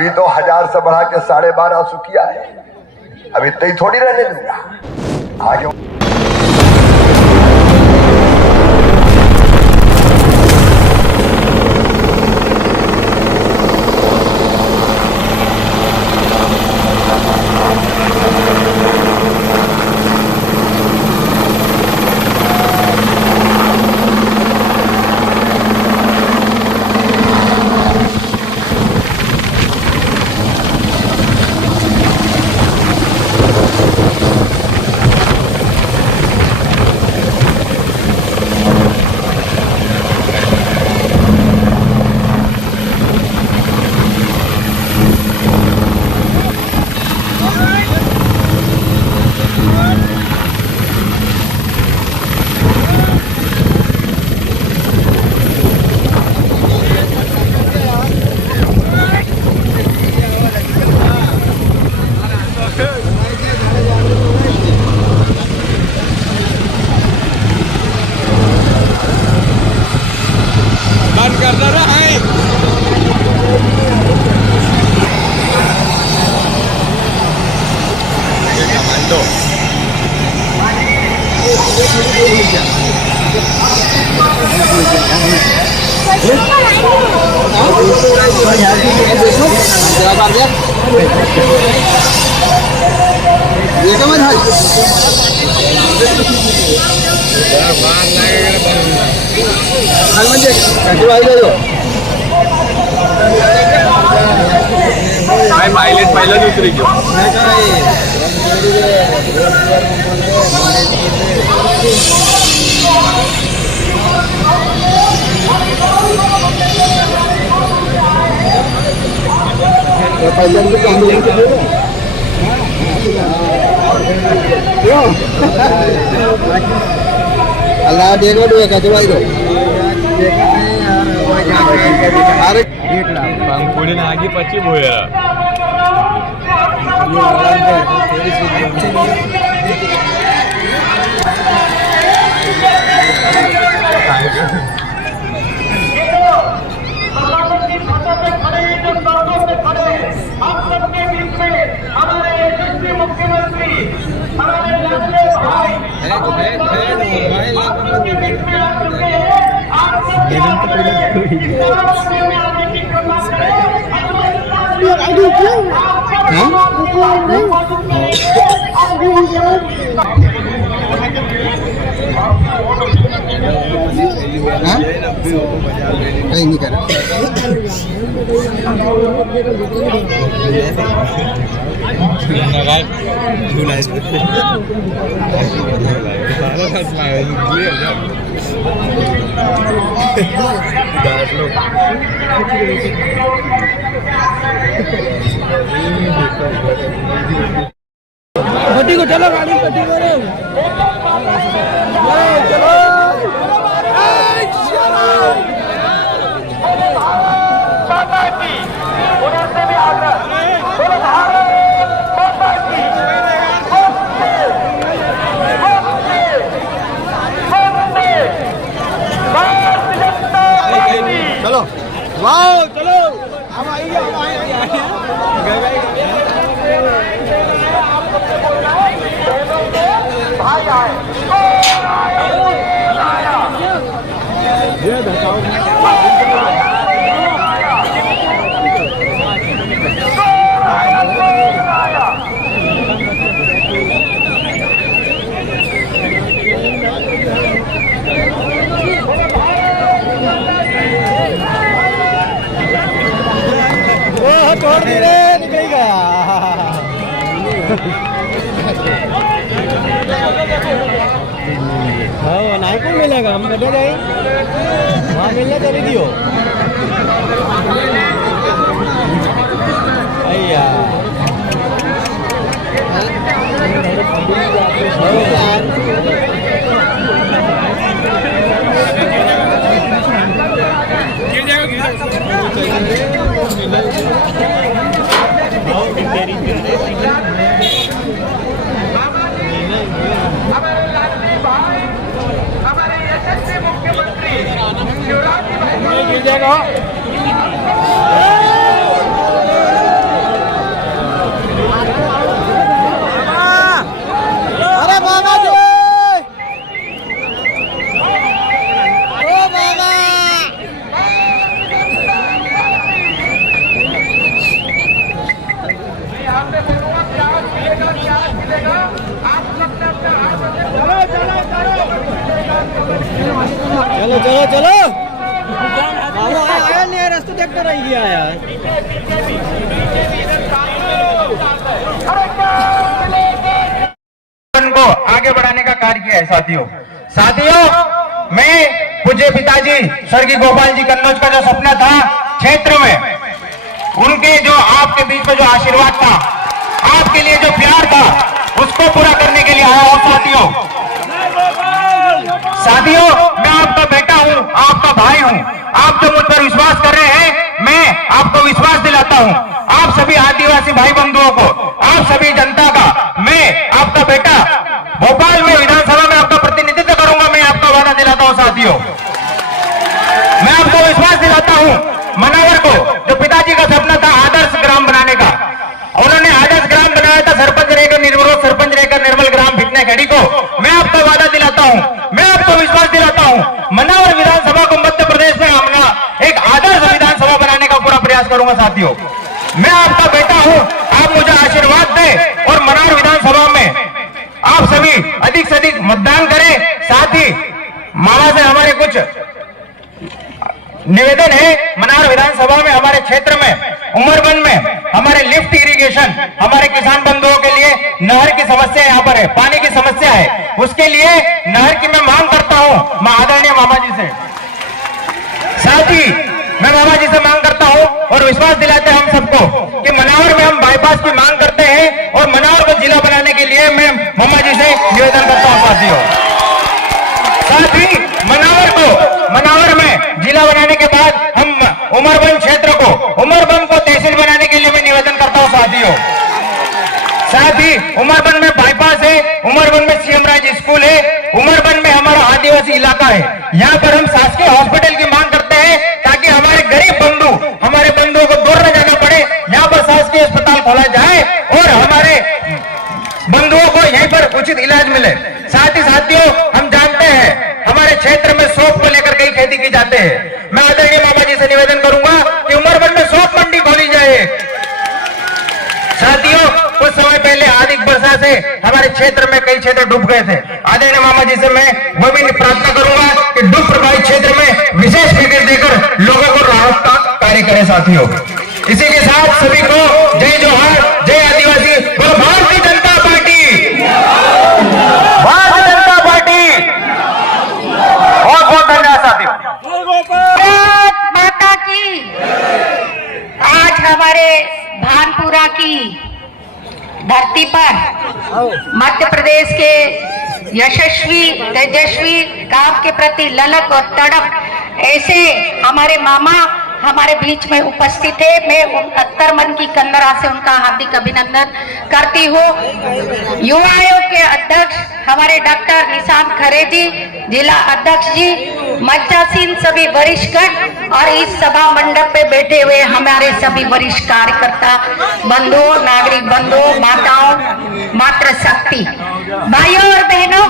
अभी तो 1000 से बढ़ा के 1250 किया है, अभी इतना ही थोड़ी रहने दूंगा आगे। पायलट पायलट उतरी गयो अल्लाह देखो दो का दवाई दो अरे पुढे नागी पची भोया नहीं नहीं कर पट्टी को चलो गाड़ी पट्टी करो चलो चलो वाओ चलो हम आएंगे छोड़ दे रे निकल गया हाँ नहीं को मिलेगा हम बैठे जाए वहाँ मिलने चली दियो भैया गिर जाएगा चलो चलो चलो बाबू आया नहीं रास्ते देखते रह गया यार को आगे बढ़ाने का कार्य किया है साथियों मैं पूज्य पिताजी स्वर्गीय गोपाल जी कन्नौज का जो सपना था क्षेत्र में उनके जो आपके बीच में जो आशीर्वाद था आपके लिए जो प्यार था उसको पूरा करने के लिए आया हूं साथियों मैं आपका बेटा हूं आपका भाई हूं आप जो मुझ पर विश्वास कर रहे हैं मैं आपको विश्वास दिलाता हूं आप सभी आदिवासी भाई बंधुओं को आप सभी जनता का मैं आपका बेटा भोपाल में विधानसभा में आपका प्रतिनिधित्व करूंगा मैं आपको वादा दिलाता हूं साथियों मैं आपको विश्वास दिलाता हूं मनावर को जो पिताजी का सपना था आदर्श ग्राम बनाने का उन्होंने आदर्श ग्राम बनाया था सरपंच रहकर निर्विरोध सरपंच रहकर निर्मल ग्राम भिटने खेड़ी को मैं आपको वादा दिलाता हूं मैं आपको विश्वास दिलाता हूं मनावर विधानसभा को मध्य प्रदेश में अपना एक आदर्श विधानसभा बनाने का पूरा प्रयास करूंगा साथियों मैं आपका बेटा हूं आप मुझे आशीर्वाद दें और मनावर विधानसभा में आप सभी अधिक से अधिक मतदान करें साथ ही मामा से हमारे कुछ निवेदन है मनावर विधानसभा में हमारे क्षेत्र में उमरबन में हमारे लिफ्ट इरिगेशन हमारे किसान बंधुओं के लिए नहर की समस्या यहाँ पर है पानी की समस्या है उसके लिए नहर की मैं मांग करता हूँ मैं आदरणीय मामा जी से साथ ही मैं मामा जी से मांग करता हूँ और विश्वास दिलाते हैं हम सबको कि मनावर में हम बाईपास की मांग करते हैं और मनावर को जिला बनाने के लिए मैं मामा जी से निवेदन करता हूँ साथियों साथ ही मनावर में जिला बनाने के बाद हम उमरबन क्षेत्र को उमरबन को तहसील बनाने के लिए मैं निवेदन करता हूं साथियों साथ ही उमरबन में बाईपास है उमरबन में सीएम राज स्कूल है उमरबन में हमारा आदिवासी इलाका है यहाँ पर हम शासकीय हॉस्पिटल की मांग करते हैं ताकि हमारे गरीब बंधु हमारे बंधुओं को दूर न जाना पड़े यहाँ पर शासकीय अस्पताल खोला जाए और हमारे बंधुओं को यहीं पर उचित इलाज मिले साथ ही साथियों हम जानते हैं हमारे क्षेत्र में सौंफ को लेकर कई खेती की जाते हैं मैं आदरणीय मामा जी से निवेदन करूंगा कि उमरबन में सौंफ मंडी खोली जाए साथियों कुछ समय पहले अधिक वर्षा से हमारे क्षेत्र में कई क्षेत्र डूब गए थे आदरणीय मामा जी से मैं वो भी प्रार्थना करूंगा कि डूब प्रभावित क्षेत्र में विशेष फिक्र देकर लोगों को राहत का कार्य करें साथियों इसी के साथ सभी को जय जोहार जय आदिवासी और भारतीय जनता पार्टी बहुत धन्यवाद साथियों माता की आज हमारे भानपुरा की धरती पर मध्य प्रदेश के यशस्वी तेजस्वी गांव के प्रति ललक और तड़प ऐसे हमारे मामा हमारे बीच में उपस्थित है मैं 69 मन की कन्नड़ा से उनका हार्दिक अभिनंदन करती हूँ युवा आयोग के अध्यक्ष हमारे डॉक्टर निशांत खरे जी जिला अध्यक्ष जी मज्जासीन सभी वरिष्ठगण और इस सभा मंडप पे बैठे हुए हमारे सभी वरिष्ठ कार्यकर्ता बंधुओं नागरिक बंधुओं माताओं मातृशक्ति भाइयों और बहनों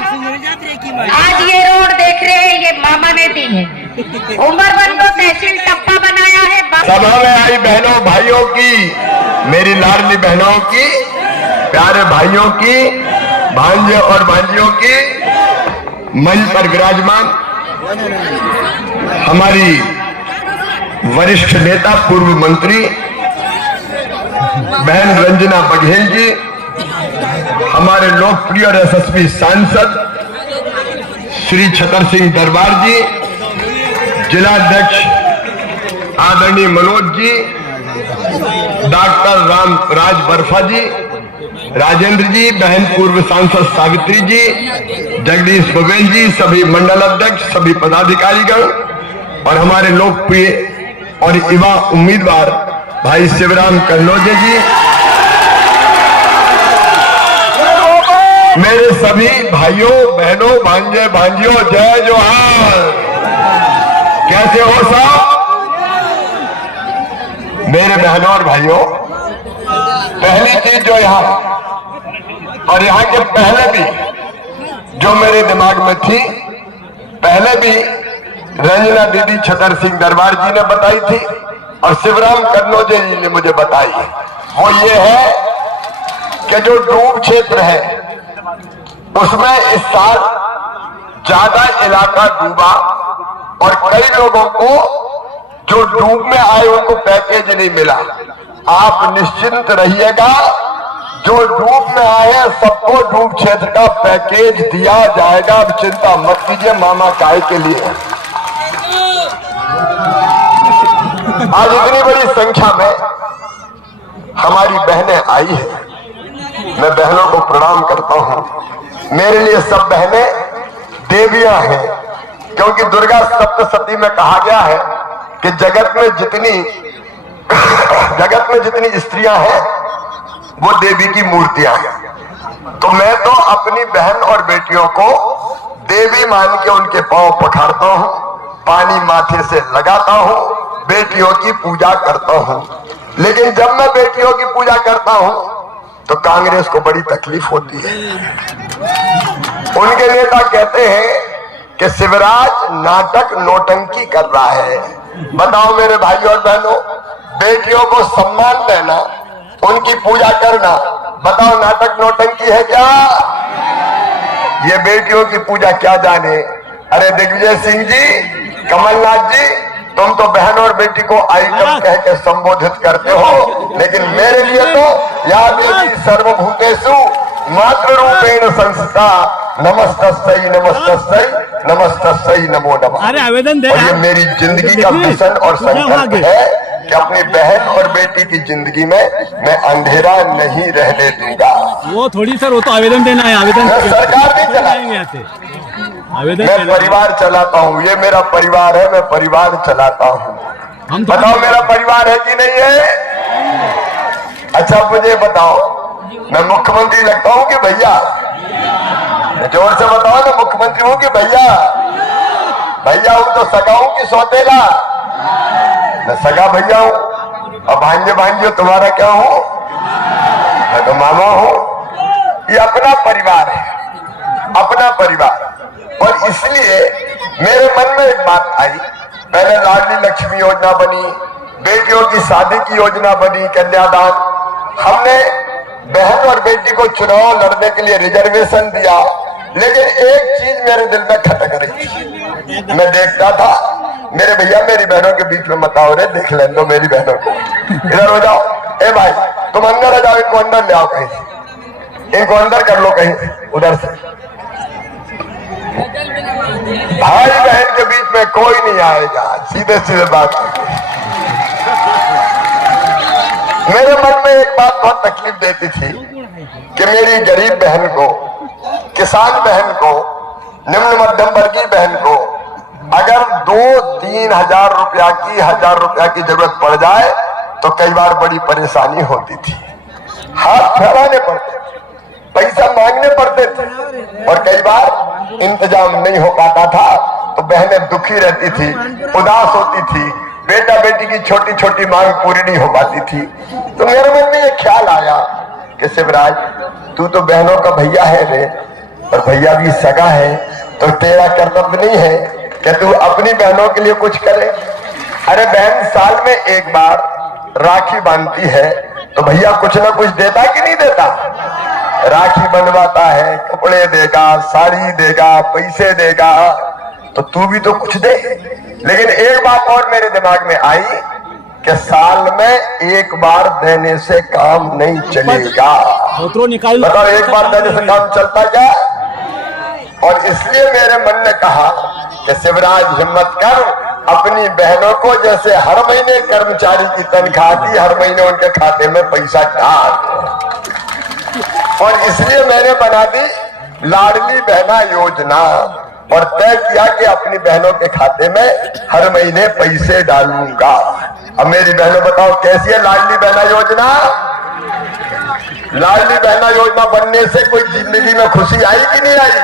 आज ये रोड देख रहे हैं ये मामा ने दी है उमरबन को तहसील टप्पा बनाया है सभा में आई बहनों भाइयों की मेरी लाडली बहनों की प्यारे भाइयों की भांजे और भांजियों की मंच पर विराजमान हमारी वरिष्ठ नेता पूर्व मंत्री बहन रंजना बघेल जी हमारे लोकप्रिय और यशस्वी सांसद श्री छतर सिंह दरबार जी जिलाध्यक्ष आदरणीय मनोज जी डॉक्टर राम राज बर्फा जी राजेंद्र जी बहन पूर्व सांसद सावित्री जी जगदीश गोविंद जी सभी मंडल अध्यक्ष सभी पदाधिकारीगण और हमारे लोकप्रिय और युवा उम्मीदवार भाई शिवराम कन्नौजे जी मेरे सभी भाइयों बहनों भांजे भांजियों जय जोहार कैसे हो साहब मेरे बहनों और भाइयों पहली चीज जो यहाँ और यहाँ के पहले भी जो मेरे दिमाग में थी पहले भी रंजना दीदी छतर सिंह दरबार जी ने बताई थी और शिवराम कन्नौजे जी ने मुझे बताई वो ये है कि जो डूब क्षेत्र है उसमें इस साल ज्यादा इलाका डूबा और कई लोगों को जो डूब में आए उनको पैकेज नहीं मिला। आप निश्चिंत रहिएगा, जो डूब में आए सबको डूब क्षेत्र का पैकेज दिया जाएगा। अब चिंता मत कीजिए मामा काय के लिए। आज इतनी बड़ी संख्या में हमारी बहनें आई है, मैं बहनों को प्रणाम करता हूं। मेरे लिए सब बहनें देवियां हैं, क्योंकि दुर्गा सप्तशती में कहा गया है कि जगत में जितनी स्त्रियां हैं वो देवी की मूर्तियां हैं। तो मैं तो अपनी बहन और बेटियों को देवी मान के उनके पांव पखारता हूं, पानी माथे से लगाता हूं, बेटियों की पूजा करता हूं। लेकिन जब मैं बेटियों की पूजा करता हूं तो कांग्रेस को बड़ी तकलीफ होती है। उनके नेता कहते हैं कि शिवराज नाटक नौटंकी कर रहा है। बताओ मेरे भाई और बहनों, बेटियों को सम्मान देना, उनकी पूजा करना, बताओ नाटक नौटंकी है क्या? ये बेटियों की पूजा क्या जाने। अरे दिग्विजय सिंह जी, कमलनाथ जी, तुम तो बहन और बेटी को आइटम कह के संबोधित करते हो, लेकिन मेरे लिए तो या देवी सर्वभूतेषु मातृरूपेण संस्था नमस्तस्यै नमस्तस्यै नमस्तस्यै नमो नमः। अरे आवेदन दे। और ये मेरी जिंदगी का मिशन और संकल्प है कि अपनी बहन और बेटी की जिंदगी में मैं अंधेरा नहीं रहने दूंगा। वो थोड़ी सर, वो तो आवेदन देना है। आवेदन सरकार नहीं चलाएंगे, मैं परिवार चलाता हूँ। ये मेरा परिवार है, मैं परिवार चलाता हूँ। बताओ मेरा परिवार है कि नहीं है? अच्छा मुझे बताओ, मैं मुख्यमंत्री लगता हूँ कि भैया? जोर से बताओ ना, मुख्यमंत्री हूँ कि भैया? भैया हूँ तो सगा हूँ कि सौतेला? मैं सगा भैया हूँ। और भांजे भांजे तुम्हारा क्या हूँ? मैं तो मामा हूँ। ये अपना परिवार है, अपना परिवार। और इसलिए मेरे मन में एक बात आई, पहले लाडली लक्ष्मी योजना बनी, बेटियों की शादी की योजना बनी, कन्यादान। हमने बहन और बेटी को चुनाव लड़ने के लिए रिजर्वेशन दिया, लेकिन एक चीज मेरे दिल में खटक रही थी। मैं देखता था मेरे भैया मेरी बहनों के बीच में मत आओ रे, देख लें दो मेरी बहनों को, इधर हो जाओ। ए भाई तुम अंदर आ जाओ, इनको अंदर ले आओ, कहीं इनको अंदर कर लो कहीं उधर से। भाई बहन के बीच में कोई नहीं आएगा, सीधे सीधे बात। मेरे मन में एक बात बहुत तकलीफ देती थी कि मेरी गरीब बहन को, किसान बहन को, निम्न मध्यम वर्गीय बहन को अगर 2-3 हजार रुपया की, 1000 रुपया की जरूरत पड़ जाए तो कई बार बड़ी परेशानी होती थी। हाथ फैलाने पड़ते थे, पैसा मांगने पड़ते थे, और कई बार इंतजाम नहीं हो पाता था तो बहनें दुखी रहती थी, उदास होती थी, बेटा बेटी की छोटी छोटी मांग पूरी नहीं हो पाती थी। तो मेरे मन में ये ख्याल आया कि शिवराज तू तो बहनों का भैया है रे, और भैया भी सगा है, तो तेरा कर्तव्य नहीं है कि तू अपनी बहनों के लिए कुछ करे? अरे बहन साल में एक बार राखी बांधती है तो भैया कुछ ना कुछ देता कि नहीं देता? राखी बनवाता है, कपड़े देगा, साड़ी देगा, पैसे देगा, तो तू भी तो कुछ दे। लेकिन एक बात और मेरे दिमाग में आई कि साल में एक बार देने से काम नहीं चलेगा। बताओ एक बार देने से काम चलता क्या? और इसलिए मेरे मन ने कहा कि शिवराज हिम्मत कर, अपनी बहनों को जैसे हर महीने कर्मचारी की तनख्वाह की, हर महीने उनके खाते में पैसा डाल। और इसलिए मैंने बना दी लाडली बहना योजना, और तय किया कि अपनी बहनों के खाते में हर महीने पैसे डालूंगा। अब मेरी बहनों बताओ कैसी है लाडली बहना योजना? लाडली बहना योजना बनने से कोई जिंदगी में खुशी आई कि नहीं आई?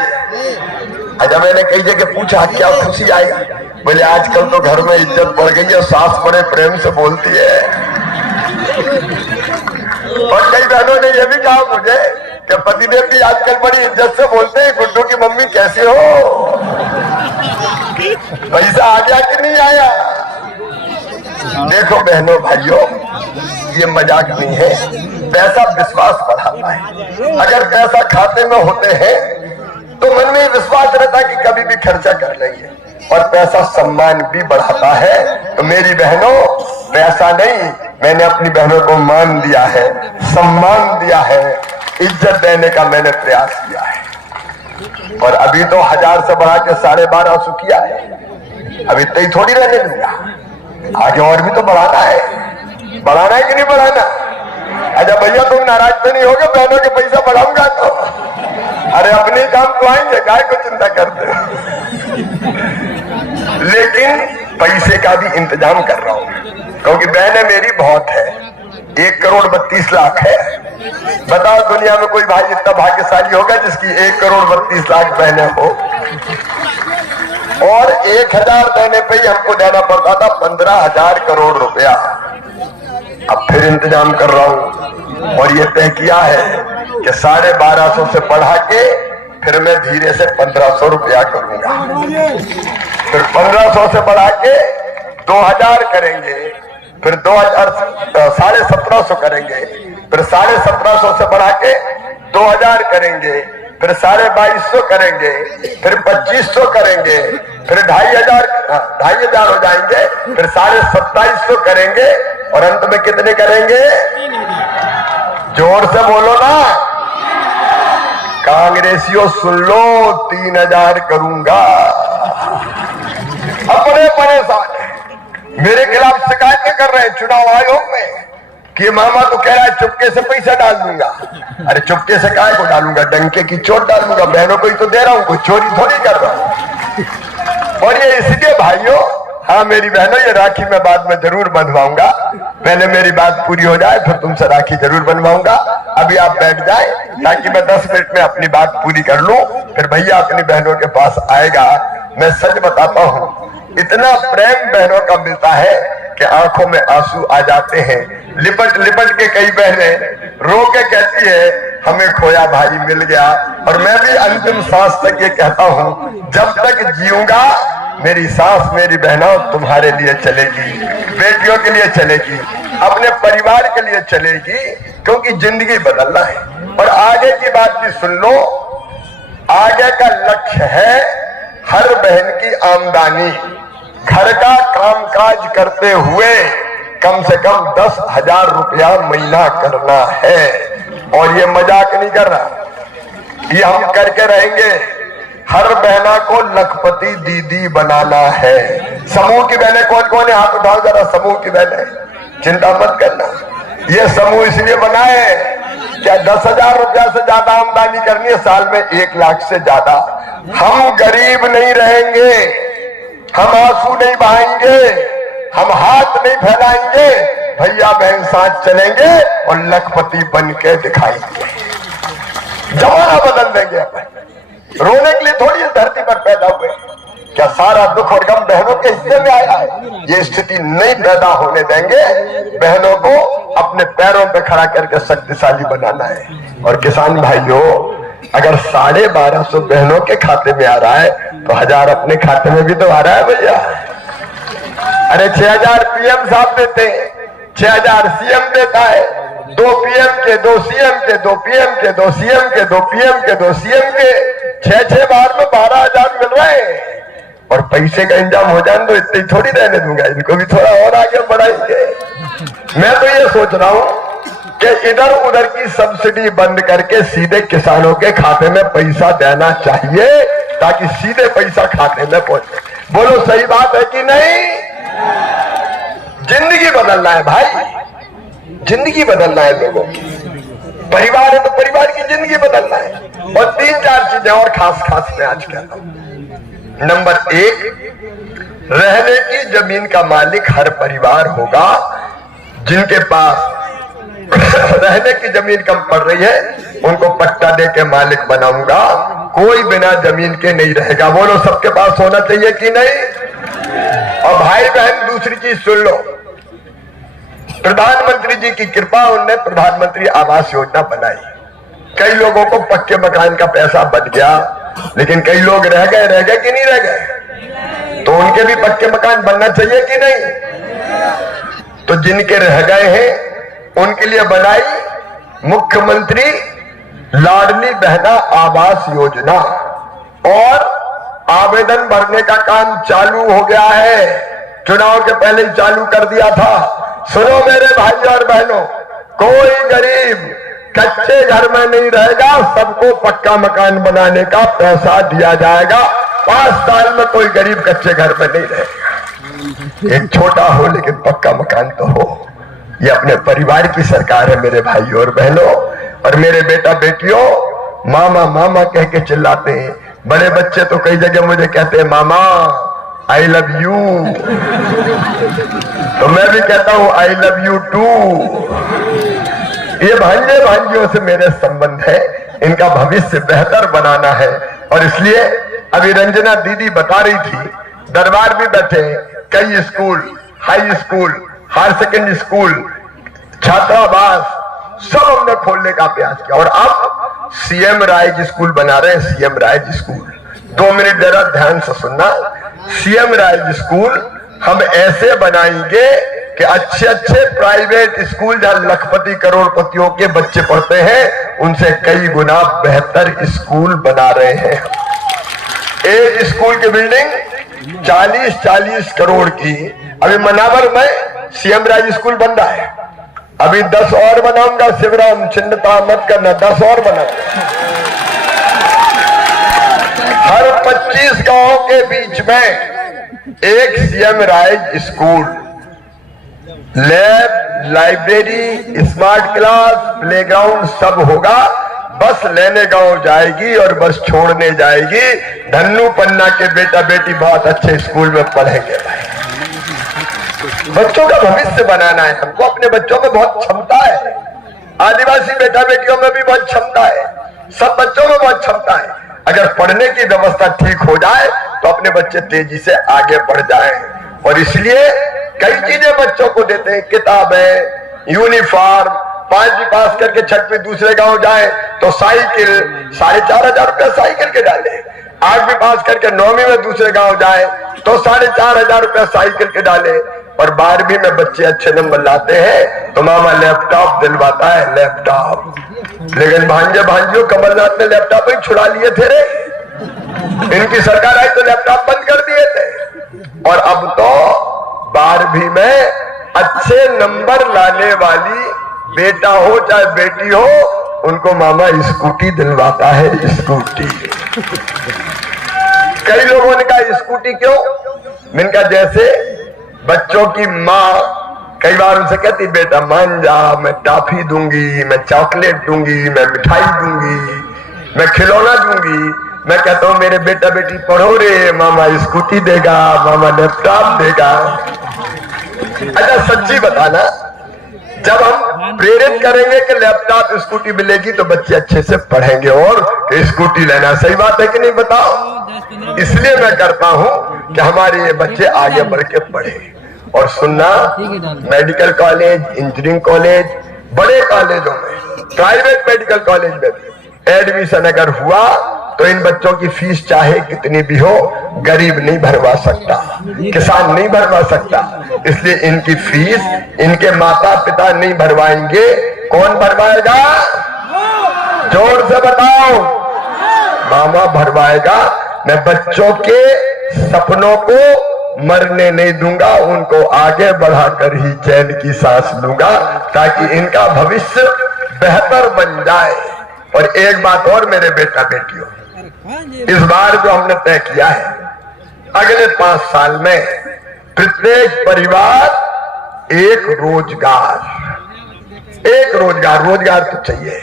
अच्छा मैंने कई जगह पूछा क्या खुशी आई? बोले आजकल तो घर में इज्जत बढ़ गई है, सास बड़े प्रेम से बोलती है। और कई बहनों ने यह भी कहा मुझे कि पतिदेव भी आजकल बड़ी इज्जत से बोलते हैं, गुड्डू की मम्मी कैसे हो? पैसा आ गया कि नहीं आया? देखो बहनों भाइयों, ये मजाक नहीं है, पैसा विश्वास बढ़ाता है। अगर पैसा खाते में होते हैं तो मन में विश्वास रहता है कि कभी भी खर्चा कर लेंगे और पैसा सम्मान भी बढ़ाता है। तो मेरी बहनों, पैसा नहीं, मैंने अपनी बहनों को मान दिया है, सम्मान दिया है, इज्जत देने का मैंने प्रयास किया है। और अभी तो 1000 से बढ़ा के 1250 किया है, अभी इतना ही थोड़ी रहने दूंगा, आगे और भी तो बढ़ाना है कि नहीं बढ़ाना? अच्छा भैया तुम नाराज तो नहीं होगे, बहनों के पैसा बढ़ाऊंगा तो? अरे अपने काम तो आएंगे, काय को चिंता करते हो? लेकिन पैसे का भी इंतजाम कर रहा हूं, क्योंकि बहनें मेरी बहुत है, 1,32,00,000 है। बताओ दुनिया में कोई भाई इतना भाग्यशाली होगा जिसकी 1,32,00,000 बहनें हो? और 1000 देने पे ही हमको देना पड़ता था 15,000 करोड़ रुपया। अब फिर इंतजाम कर रहा हूं और ये तय किया है कि 1250 से बढ़ा के फिर मैं धीरे से 1500 रुपया करूंगा, फिर 1500 से बढ़ा के 2000 करेंगे, फिर 1750 करेंगे, फिर 1750 से बढ़ा के 2000 करेंगे, फिर 2250 करेंगे, फिर 2500 करेंगे, फिर 2500 हो जाएंगे, फिर 2750 करेंगे और अंत में कितने करेंगे? जोर से बोलो ना कांग्रेसियों, सुन लो, 3000 करूंगा। अपने परेशान मेरे खिलाफ शिकायतें कर रहे हैं चुनाव आयोग में कि मामा तो कह रहा है चुपके से पैसा डाल दूंगा। अरे चुपके से काय को डालूंगा? डंके की चोट डालूंगा, बहनों को ही तो दे रहा हूं, कोई चोरी थोड़ी कर रहा हूं। और ये इसलिए भाइयों, हाँ मेरी बहनों, ये राखी मैं बाद में जरूर बंधवाऊंगा, पहले मेरी बात पूरी हो जाए फिर तुमसे राखी जरूर बनवाऊंगा। अभी आप बैठ जाए ताकि मैं 10 मिनट में अपनी बात पूरी कर लूं, फिर भैया अपनी बहनों के पास आएगा। मैं सच बताता हूं, इतना प्रेम बहनों का मिलता है कि आंखों में आंसू आ जाते हैं। लिपट लिपट के कई बहनें रो के कहती है हमें खोया भाई मिल गया। और मैं भी अंतिम सांस तक ये कहता हूं, जब तक जीऊंगा मेरी सांस, मेरी बहनों, तुम्हारे लिए चलेगी, बेटियों के लिए चलेगी, अपने परिवार के लिए चलेगी, क्योंकि जिंदगी बदलना है। और आगे की बात भी सुन लो, आगे का लक्ष्य है हर बहन की आमदनी, घर का कामकाज करते हुए कम से कम 10,000 रुपया महीना करना है। और ये मजाक नहीं कर रहा, ये हम करके रहेंगे। हर बहना को लखपति दीदी बनाना है। समूह की बहनें कौन कौन है? हाथ उठाओ जरा, समूह की बहनें, चिंता मत करना। ये समूह इसलिए बनाए क्या 10,000 रुपया से ज्यादा आमदनी करनी है, साल में 1 लाख से ज्यादा। हम गरीब नहीं रहेंगे, हम आंसू नहीं बहाएंगे, हम हाथ नहीं फैलाएंगे, भैया बहन साथ चलेंगे और लखपति बन के दिखाएंगे। जमाना बदल देंगे अपन। रोने के लिए थोड़ी इस धरती पर पैदा हुए, क्या सारा दुख और गम बहनों के हिस्से में आया है? ये स्थिति नहीं पैदा होने देंगे। बहनों को अपने पैरों पे खड़ा करके शक्तिशाली बनाना है। और किसान भाइयों, अगर 1250 बहनों के खाते में आ रहा है तो 1000 अपने खाते में भी तो आ रहा है भैया। अरे 6000 पीएम साहब देते हैं, 6000 सीएम देता है, 2 पीएम के, 2 सीएम के, 2 पीएम के, 2 सीएम के, 2 पीएम के, 2 सीएम के, 6 बार में 12,000 मिल रहे हैं। और पैसे का इंतजाम हो जाए तो इतनी थोड़ी रहने दूंगा, इनको भी थोड़ा और आगे बढ़ाएंगे। मैं तो ये सोच रहा हूं कि इधर उधर की सब्सिडी बंद करके सीधे किसानों के खाते में पैसा देना चाहिए, ताकि सीधे पैसा खाते में पहुंचे। बोलो सही बात है कि नहीं? जिंदगी बदलना है भाई, जिंदगी बदलना है लोगों की। परिवार है तो परिवार की जिंदगी बदलना है। और 3-4 चीजें और खास मैं आज कहता हूं। नंबर 1, रहने की जमीन का मालिक हर परिवार होगा। जिनके पास रहने की जमीन कम पड़ रही है उनको पट्टा दे के मालिक बनाऊंगा, कोई बिना जमीन के नहीं रहेगा। बोलो सबके पास होना चाहिए कि नहीं? और भाई बहन दूसरी चीज सुन लो, प्रधानमंत्री जी की कृपा, उनने प्रधानमंत्री आवास योजना बनाई। कई लोगों को पक्के मकान का पैसा बच गया, लेकिन कई लोग रह गए कि नहीं रह गए? तो उनके भी पक्के मकान बनना चाहिए कि नहीं? तो जिनके रह गए हैं उनके लिए बनाई मुख्यमंत्री लाडली बहना आवास योजना। और आवेदन भरने का काम चालू हो गया है, चुनाव के पहले ही चालू कर दिया था। सुनो मेरे भाई और बहनों, कोई गरीब कच्चे घर में नहीं रहेगा, सबको पक्का मकान बनाने का पैसा दिया जाएगा। 5 साल में कोई गरीब कच्चे घर में नहीं रहेगा। एक छोटा हो लेकिन पक्का मकान तो हो। ये अपने परिवार की सरकार है मेरे भाई और बहनों। और मेरे बेटा बेटियों, मामा मामा कह के चिल्लाते हैं। बड़े बच्चे तो कई जगह मुझे कहते हैं मामा आई लव यू, तो मैं भी कहता हूं आई लव यू टू। ये भांजे भांजियों से मेरे संबंध है, इनका भविष्य बेहतर बनाना है। और इसलिए अभी रंजना दीदी बता रही थी, दरबार भी बैठे कई school, high school, higher secondary school, छात्रावास सब हमने खोलने का प्रयास किया। और अब सीएम राइज स्कूल बना रहे हैं, सीएम राइज स्कूल। 2 मिनट जरा ध्यान से सुनना। सीएम राइज स्कूल हम ऐसे बनाएंगे कि अच्छे अच्छे प्राइवेट स्कूल जहां लखपति करोड़पतियों के बच्चे पढ़ते हैं, उनसे कई गुना बेहतर स्कूल बना रहे हैं। एक स्कूल की बिल्डिंग 40-40 करोड़ की अभी मनावर में सीएम राइज स्कूल बन रहा है। अभी 10 और बनाऊंगा, शिवराम चिंता मत करना, 10 और बनाऊंगा। हर 25 गांवों के बीच में एक CM rise school, lab, library, smart class, playground सब होगा। बस लेने गांव जाएगी और बस छोड़ने जाएगी। धन्नू पन्ना के बेटा बेटी बहुत अच्छे स्कूल में पढ़ेंगे। बच्चों का भविष्य बनाना है हमको। अपने बच्चों में बहुत क्षमता है, आदिवासी बेटा बेटियों में भी बहुत क्षमता है, सब बच्चों में बहुत क्षमता है। अगर पढ़ने की व्यवस्था ठीक हो जाए तो अपने बच्चे तेजी से आगे बढ़ जाएं। और इसलिए कई चीजें बच्चों को देते हैं, किताबें, यूनिफॉर्म। 5वीं पास करके 6वीं दूसरे गांव जाए तो साइकिल, 4,500 रुपया साइकिल के डाले। 8वीं पास करके 9वीं में दूसरे गांव जाए तो 4,500 रुपया साइकिल के डाले। और 12वीं में बच्चे अच्छे नंबर लाते हैं तो मामा लैपटॉप दिलवाता है, लैपटॉप। लेकिन भांजे भांजियों कमलनाथ ने लैपटॉप ही छुड़ा लिए थे रे। इनकी सरकार आई तो लैपटॉप बंद कर दिए थे। और अब तो 12वीं में अच्छे नंबर लाने वाली बेटा हो चाहे बेटी हो, उनको मामा स्कूटी दिलवाता है, स्कूटी। कई लोगों ने कहा स्कूटी क्यों? मैंने कहा जैसे बच्चों की माँ कई बार उनसे कहती बेटा मान जा, मैं टॉफी दूंगी, मैं चॉकलेट दूंगी, मैं मिठाई दूंगी, मैं खिलौना दूंगी। मैं कहता हूं मेरे बेटा बेटी पढ़ो रे, मामा स्कूटी देगा, मामा लैपटॉप देगा। अच्छा सच्ची बताना, जब हम प्रेरित करेंगे कि लैपटॉप स्कूटी मिलेगी तो बच्चे अच्छे से पढ़ेंगे और स्कूटी लेना। सही बात है कि नहीं बताओ? इसलिए मैं करता हूं कि हमारे ये बच्चे आगे बढ़ के पढ़े। और सुनना, मेडिकल कॉलेज, इंजीनियरिंग कॉलेज, बड़े कॉलेजों में, प्राइवेट मेडिकल कॉलेज में भी एडमिशन अगर हुआ तो इन बच्चों की फीस चाहे कितनी भी हो, गरीब नहीं भरवा सकता, किसान नहीं भरवा सकता। इसलिए इनकी फीस इनके माता पिता नहीं भरवाएंगे। कौन भरवाएगा? जोर से बताओ। मामा भरवाएगा। मैं बच्चों के सपनों को मरने नहीं दूंगा, उनको आगे बढ़ाकर ही चैन की सांस लूंगा ताकि इनका भविष्य बेहतर बन जाए। और एक बात और मेरे बेटा बेटियों, इस बार जो हमने तय किया है, अगले 5 साल में प्रत्येक परिवार एक रोजगार तो चाहिए।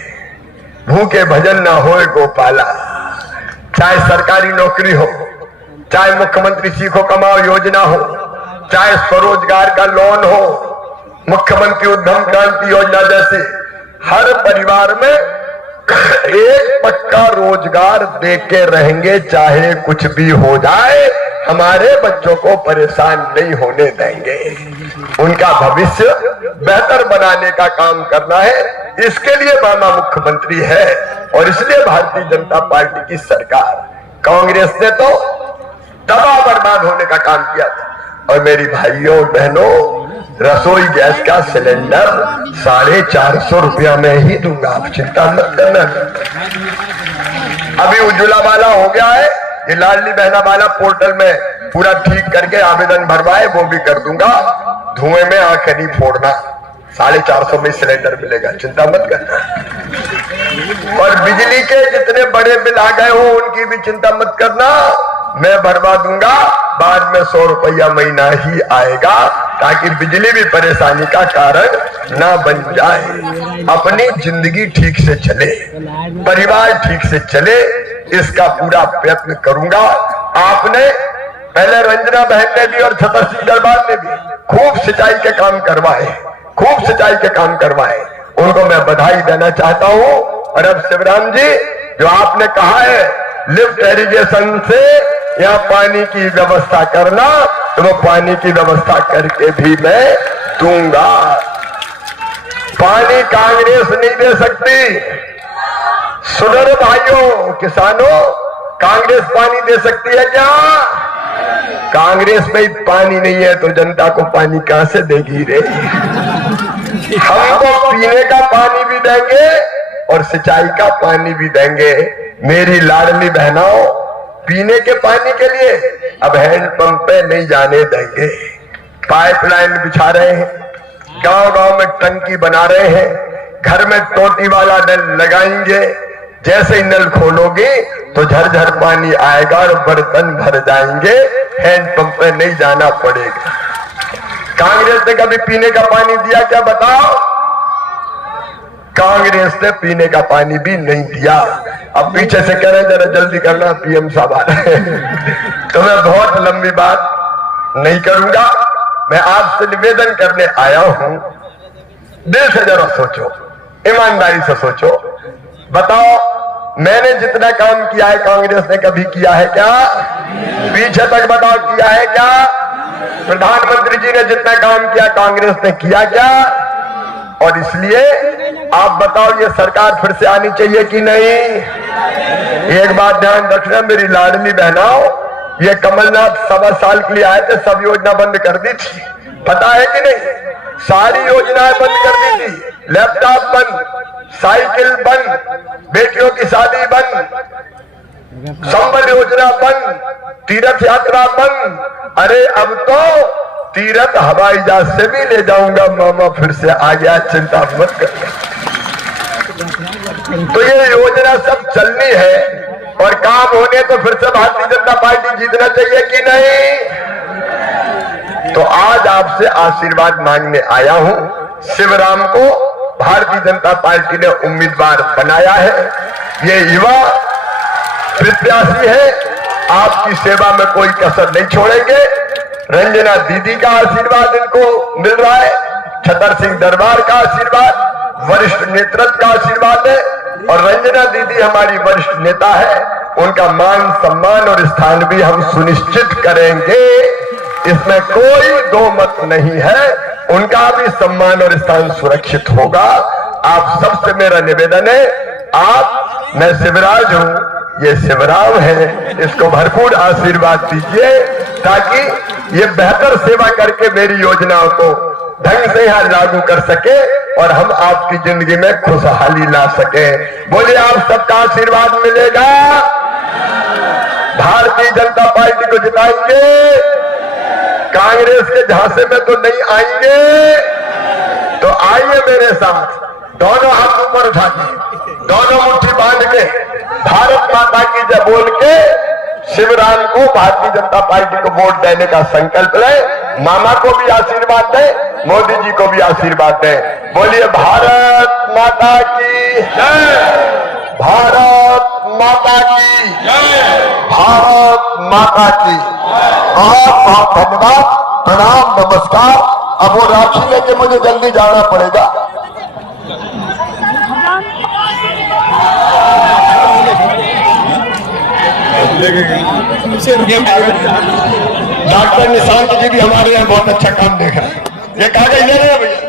भूखे भजन ना होए गोपाला। चाहे सरकारी नौकरी हो, चाहे मुख्यमंत्री सीखो कमाओ योजना हो, चाहे स्वरोजगार का लोन हो, मुख्यमंत्री उद्यम क्रांति योजना जैसे, हर परिवार में एक पक्का रोजगार देके रहेंगे। चाहे कुछ भी हो जाए, हमारे बच्चों को परेशान नहीं होने देंगे। उनका भविष्य बेहतर बनाने का काम करना है। इसके लिए मामा मुख्यमंत्री है और इसलिए भारतीय जनता पार्टी की सरकार। कांग्रेस ने तो तबाह बर्बाद होने का काम किया था। और मेरी भाइयों बहनों, रसोई गैस का सिलेंडर 450 रुपया में ही दूंगा, आप चिंता मत करना। अभी उज्ज्वला वाला हो गया है, ये लाडली बहना वाला पोर्टल में पूरा ठीक करके आवेदन भरवाए, वो भी कर दूंगा। धुएं में आंखें नहीं फोड़ना, 450 में सिलेंडर मिलेगा, चिंता मत करना। और बिजली के जितने बड़े बिल आ गए हो उनकी भी चिंता मत करना, मैं भरवा दूंगा। बाद में 100 रुपया महीना ही आएगा, ताकि बिजली भी परेशानी का कारण ना बन जाए। अपनी जिंदगी ठीक से चले, परिवार ठीक से चले, इसका पूरा प्रयत्न करूंगा। आपने पहले रंजना बहन ने भी और छतर सिंह दरबार ने भी खूब सिंचाई के काम करवाए, खूब सिंचाई के काम करवाए, उनको मैं बधाई देना चाहता हूं। और अब शिवराम जी, जो आपने कहा है लिफ्ट इरिगेशन से यहाँ पानी की व्यवस्था करना, तो वो पानी की व्यवस्था करके भी मैं दूंगा। पानी कांग्रेस नहीं दे सकती। सुनो रे भाइयों, किसानों, कांग्रेस पानी दे सकती है क्या? कांग्रेस में पानी नहीं है तो जनता को पानी कहां से देगी रे? हमको पीने का पानी भी देंगे और सिंचाई का पानी भी देंगे। मेरी लाडली बहनों, पीने के पानी के लिए अब हैंडपंप पे नहीं जाने देंगे। पाइपलाइन बिछा रहे हैं, गांव-गांव में टंकी बना रहे हैं, घर में टोटी वाला नल लगाएंगे। जैसे ही नल खोलोगे तो झरझर पानी आएगा और बर्तन भर जाएंगे, हैंडपंप पे नहीं जाना पड़ेगा। कांग्रेस ने कभी पीने का पानी दिया क्या बताओ? कांग्रेस ने पीने का पानी भी नहीं दिया। अब पीछे से कह रहे हैं जरा जल्दी करना, पीएम साहब आ रहे हैं। तो मैं बहुत लंबी बात नहीं करूंगा, मैं आपसे निवेदन करने आया हूं, दिल से जरा सोचो, ईमानदारी से सोचो, बताओ मैंने जितना काम किया है कांग्रेस ने कभी किया है क्या? पीछे तक बताओ किया है क्या? प्रधानमंत्री जी ने जितना काम किया कांग्रेस ने किया क्या? और इसलिए आप बताओ, ये सरकार फिर से आनी चाहिए कि नहीं? एक बात ध्यान रखना मेरी लाडली बहनों, ये कमलनाथ 1.25 साल के लिए आए थे, सब योजना बंद कर दी थी, पता है कि नहीं? सारी योजनाएं बंद कर दी थी, लैपटॉप बंद, साइकिल बंद, बेटियों की शादी बंद, संबल योजना बंद, तीर्थ यात्रा बंद। अरे अब तो तीर्थ हवाई जहाज से भी ले जाऊंगा, मामा फिर से आ गया, चिंता मत कर। तो ये योजना सब चलनी है और काम होने तो फिर से भारतीय जनता पार्टी जीतना चाहिए कि नहीं? तो आज आपसे आशीर्वाद मांगने आया हूं। शिवराम को भारतीय जनता पार्टी ने उम्मीदवार बनाया है, ये युवा प्रत्याशी है, आपकी सेवा में कोई कसर नहीं छोड़ेंगे। रंजना दीदी का आशीर्वाद इनको मिल रहा है, छतर सिंह दरबार का आशीर्वाद, वरिष्ठ नेतृत्व का आशीर्वाद है। और रंजना दीदी हमारी वरिष्ठ नेता है, उनका मान सम्मान और स्थान भी हम सुनिश्चित करेंगे, इसमें कोई दो मत नहीं है, उनका भी सम्मान और स्थान सुरक्षित होगा। आप सबसे मेरा निवेदन है, आप, मैं शिवराज हूं, ये शिवराम है, इसको भरपूर आशीर्वाद दीजिए ताकि ये बेहतर सेवा करके मेरी योजनाओं को ढंग से यहाँ लागू कर सके और हम आपकी जिंदगी में खुशहाली ला सके। बोलिए, आप सबका आशीर्वाद मिलेगा, भारतीय जनता पार्टी को जिताएंगे, कांग्रेस के झांसे में तो नहीं आएंगे। तो आइए मेरे साथ, दोनों हाथ ऊपर उठा के, दोनों मुट्ठी बांध के, भारत माता की जय बोल के शिवराम को, भारतीय जनता पार्टी को वोट देने का संकल्प लें। मामा को भी आशीर्वाद दें, मोदी जी को भी आशीर्वाद दें। बोलिए, भारत माता की जय, भारत माता की जय, भारत माता की। बहुत बहुत धन्यवाद, प्रणाम, नमस्कार। अब वो राखी लेके मुझे जल्दी जाना पड़ेगा। डॉक्टर निशांत जी भी हमारे यहाँ बहुत अच्छा काम देख रहे हैं। ये कागज ले रहे हैं भैया,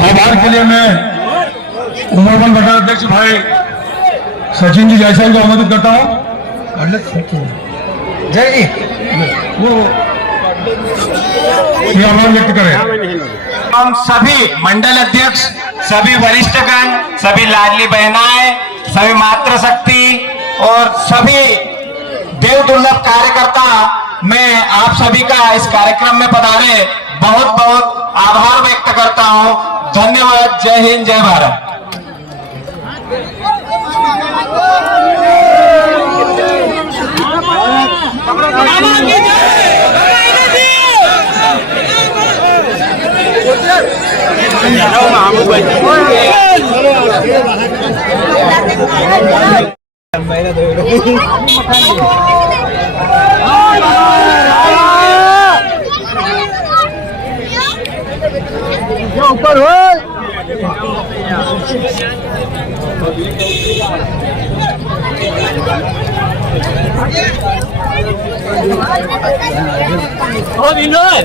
आभार के लिए मैं उमरबन गटाध्यक्ष भाई सचिन जी जायसवाल को आमंत्रित करता हूँ। जय जी। वो ये आभार व्यक्त करें। हम सभी मंडल अध्यक्ष, सभी वरिष्ठगण, सभी लाडली बहनाएं, सभी मातृशक्ति और सभी देव दुर्लभ कार्यकर्ता, मैं आप सभी का इस कार्यक्रम में पधारे बहुत बहुत आभार व्यक्त करता हूं। धन्यवाद। जय हिंद, जय भारत। ऊपर हो विनोद